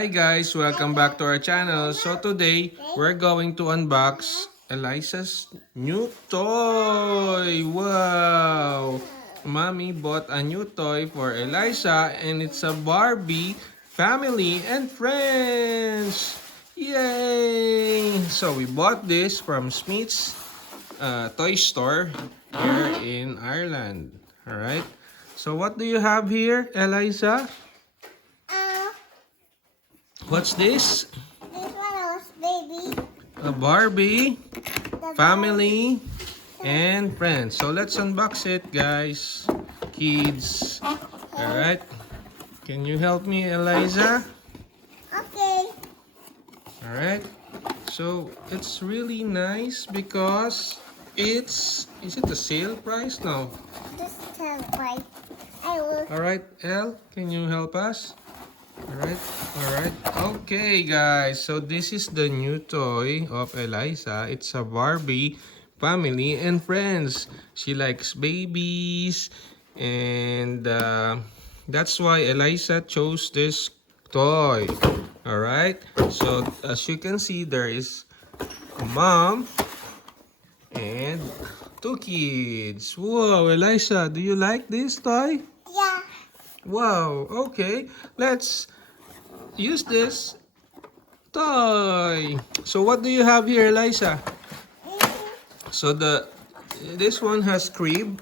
Hi guys, welcome back to our channel. So today, we're going to unbox Eliza's new toy. Wow! Mommy bought a new toy for Eliza and it's a Barbie family and friends. Yay! So we bought this from Smith's toy store here in Ireland. Alright? So what do you have here, Eliza? What's this? This one was baby. A Barbie, The family, and friends. So let's unbox it, guys. Kids. Alright. Can you help me, Eliza? Okay. Alright. So it's really nice because is it the sale price? No. This is right. I will. Alright, Elle, can you help us? Alright. Okay, guys. So this is the new toy of Eliza. It's a Barbie family and friends. She likes babies, and that's why Eliza chose this toy. Alright. So as you can see, there is a mom and two kids. Whoa, Eliza, do you like this toy? Yeah. Wow, okay. Let's use this toy. So what do you have here, Eliza? So this one has crib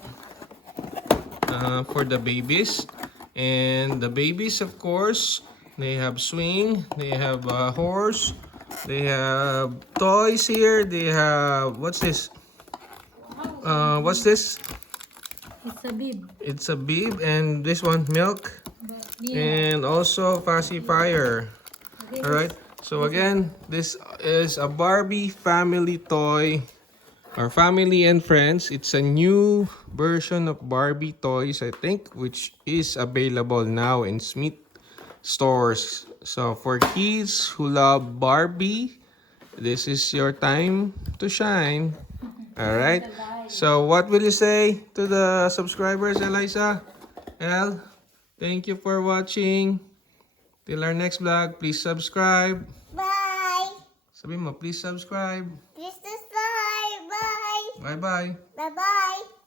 for the babies. And the babies, of course, they have swing, they have a horse, they have toys here, they have, what's this? What's this? It's a bib. It's a bib, and this one, milk. Yeah. And also pacifier. All right. So again, this is a Barbie family toy or family and friends. It's a new version of Barbie toys, I think, which is available now in Smith stores. So for kids who love Barbie, this is your time to shine. All right. So what will you say to the subscribers, Eliza? El? Thank you for watching. Till our next vlog, please subscribe. Bye. Sabi mo, please subscribe. This is bye. Bye. Bye-bye. Bye bye.